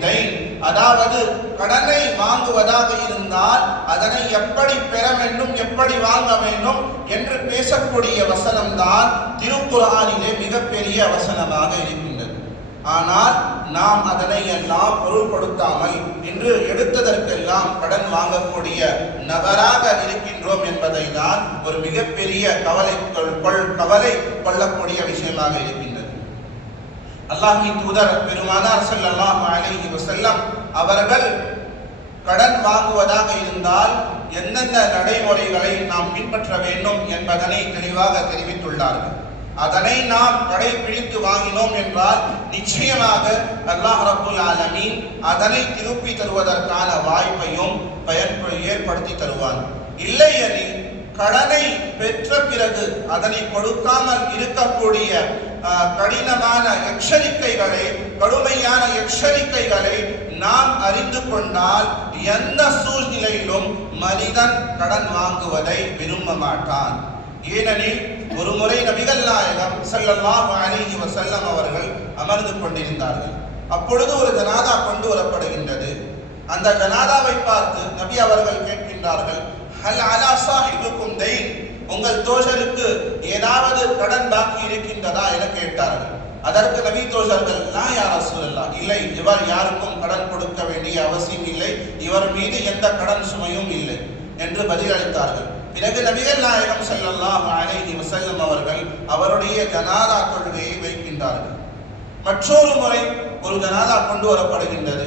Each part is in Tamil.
பிதைன், அதாவது கடனை வாங்குவதாக இருந்தால் அதனை எப்படி பெற வேண்டும், எப்படி வாங்க வேண்டும் என்று பேசக்கூடிய வசனம்தான் திருக்குர்ஆனிலே மிகப்பெரிய வசனமாக இருக்கின்றது. ஆனால் நாம் அதனை எல்லாம் பொருள்படுத்தாமல் இன்று எடுத்ததற்கெல்லாம் கடன் வாங்கக்கூடிய நபராக இருக்கின்றோம் என்பதை தான் ஒரு மிகப்பெரிய கவலை கொள்ளக்கூடிய விஷயமாக இருக்கின்றது. அல்லாஹ்வின் தூதர் பெருமானார் ஸல்லல்லாஹு அலைஹி வஸல்லம் அவர்கள் கடன் வாங்குவதாக இருந்தால் எந்தெந்த நடைமுறைகளை நாம் பின்பற்ற வேண்டும் என்பதனை தெளிவாக தெரிவித்துள்ளார்கள். அதனை நாம் கடைபிடித்து வாங்கினோம் என்றால் நிச்சயமாக அல்லாஹ் ரப்புல் ஆலமீன் அதனை திருப்பி தருவதற்கான வாய்ப்பையும் ஏற்படுத்தி தருவான். இல்லையெனில் கடனை பெற்ற பிறகு அதனை கொடுக்காமல் இருக்கக்கூடிய கடினமான எச்சரிக்கைகளை, கடுமையான எச்சரிக்கைகளை நாம் அறிந்து கொண்டால் எந்த சூழ்நிலையிலும் மனிதன் கடன் வாங்குவதை விரும்ப மாட்டான். ஏனெனில் ஒரு முறை நபிகள் நாயகம் ஸல்லல்லாஹு அலைஹி வஸல்லம் அவர்கள் அமர்ந்து கொண்டிருந்தார்கள். அப்பொழுது ஒரு ஜனாதா கொண்டு வரப்படுகின்றது. அந்த ஜனாதாவை பார்த்து நபி அவர்கள் கேட்கின்றார்கள், ஹல் அலா ஸாஹிபுக்கும் தைன், உங்கள் தோழருக்கு ஏதாவது கடன் பாக்கி இருக்கின்றதா என கேட்டார்கள். அதற்கு நபி தோழர்கள், லா யா ரசூலல்லாஹ், இல்லை, இவர் யாருக்கும் கடன் கொடுக்க வேண்டிய அவசியம் இல்லை, இவர் மீது எந்த கடன் சுமையும் இல்லை என்று பதிலளித்தார்கள். பிறகு நபிகள் நாயகம் ஸல்லல்லாஹு அலைஹி வஸல்லம் அவர்கள் அவருடைய ஜனாதா தொழுகையை வைக்கின்றார்கள். மற்றொரு முறை ஒரு ஜனாதா கொண்டு வரப்படுகின்றது.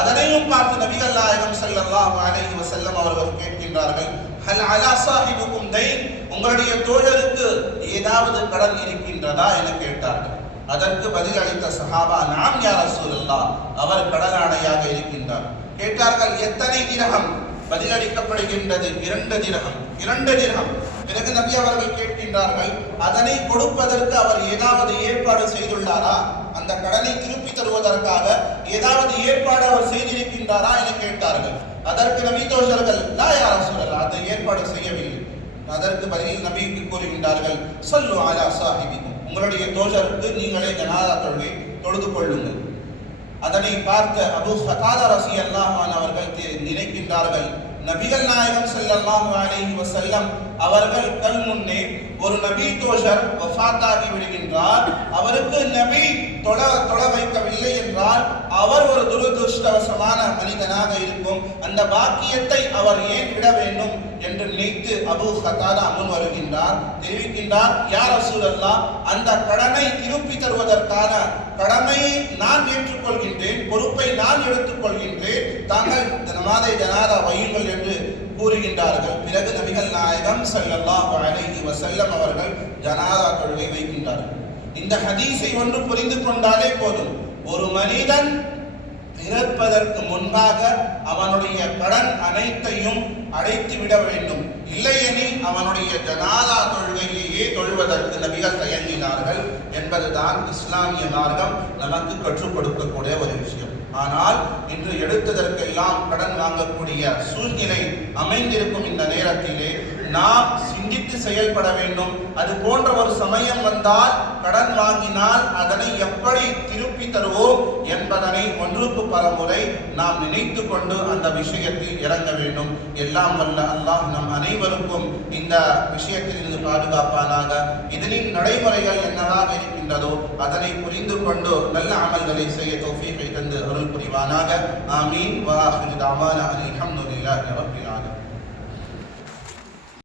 அதனையும் பார்த்து நபிகள் நாயகம் ஸல்லல்லாஹு அலைஹி வஸல்லம் அவர்கள் கேட்கின்றார்கள், ஹல் அலா ஸாஹிபுக்கும் தைன், உங்களுடைய தோழருக்கு ஏதாவது கடன் இருக்கின்றதா என கேட்டார்கள். அதற்கு பதில் அளித்த சஹாபா, நாம் யா ரசூலல்லாஹ், அவர் கடனாளியாக இருக்கின்றார். கேட்டார்கள், எத்தனை திரகம்? பதிலளிக்கப்படுகின்றது, 2 திரகம். 2 திரகம். பிறகு நபி அவர்கள் கேட்கின்றார்கள், அதனை கொடுப்பதற்கு அவர் ஏதாவது ஏற்பாடு செய்துள்ளாரா, அந்த கடனை திருப்பி தருவதற்காக ஏதாவது ஏற்பாடு அவர் செய்திருக்கின்றாரா என கேட்டார்கள். அதற்கு நபி தோழர்கள், லா யா ரசூலல்லாஹ், அந்த ஏற்பாடு செய்யவில்லை. அதற்கு பதில் நபி கூறுகின்றார்கள், ஸல்லு அலா ஸாஹிபிக்கும், உங்களுடைய தோழருக்கு நீங்களே ஜனாதா தொழுகை தொழுது கொள்ளுங்கள். அதனை பார்த்த அபூ கதாதா ரலியல்லாஹு அன்ஹு அவர்கள் நினைக்கின்றார்கள், நபிகள் நாயகம் ஸல்லல்லாஹு அலைஹி வஸல்லம் அவர்கள் கண் முன்னே ஒரு நபி தோழர் வஃபாத்தாகி விடுகின்றார். அவருக்கு நபி தொழ வைக்கவில்லை என்றால் அவர் ஒரு துரதிருஷ்டவசமான மனிதனாக இருக்கும். அந்த பாக்கியத்தை அவர் ஏன் விட வேண்டும் என்று நினைத்து அபூ கதாதா முன் வருகின்றார். தெரிவிக்கின்றார், யா ரசூலல்லாஹ், அந்த கடனை திருப்பி தருவதற்கான கடமையை நான் ஏற்றுக்கொள்கின்றேன், பொறுப்பை நான் எடுத்துக்கொள்கின்றேன், தாங்கள் நமாதை ஜனாதா வையுங்கள் என்று கூறுகின்றார்கள். பிறகு நபிகள் நாயகம் ஸல்லல்லாஹு அலைஹி வஸல்லம் அவர்கள் ஜனாதா தொழுகை வைக்கின்றார்கள். இந்த ஹதீஸை ஒன்று புரிந்து கொண்டாலே போதும், ஒரு மனிதன் இறப்பதற்கு முன்பாக அவனுடைய கடன் அனைத்தையும் அடைத்து விட வேண்டும். இல்லையெனில் அவனுடைய ஜனாதா தொழுகையிலேயே தொழுவதற்கு நபிகள் தயங்கினார்கள் என்பதுதான் இஸ்லாமிய மார்க்கம் நமக்கு கற்றுக் கொடுக்கக்கூடிய ஒரு விஷயம். ஆனால் இன்று எடுத்ததற்கெல்லாம் கடன் வாங்கக்கூடிய சூழ்நிலை அமைந்திருக்கும் இந்த நேரத்திலே நாம் சிந்தித்து செயல்பட வேண்டும். அது போன்ற ஒரு சமயம் வந்தால் கடன் வாங்கினால் அதனை எப்படி திருப்பி தருவோம் என்பதனை ஒன்றுக்கு பல முறை நாம் நினைத்து கொண்டு அந்த விஷயத்தில் இறங்க வேண்டும். எல்லாம் வல்ல அல்லாஹ் நம் அனைவருக்கும் இந்த விஷயத்தில் இருந்து பாதுகாப்பானாக. இதனின் நடைமுறைகள் என்னவாக இருக்கின்றதோ அதனை புரிந்து கொண்டு நல்ல அமல்களை செய்ய தௌஃபீகை தந்து அருள் புரிவானாக. ஆமீன். வ ஆகிரு தஅவானா அல்ஹம்துலில்லாஹி ரப்பில் ஆலமீன்.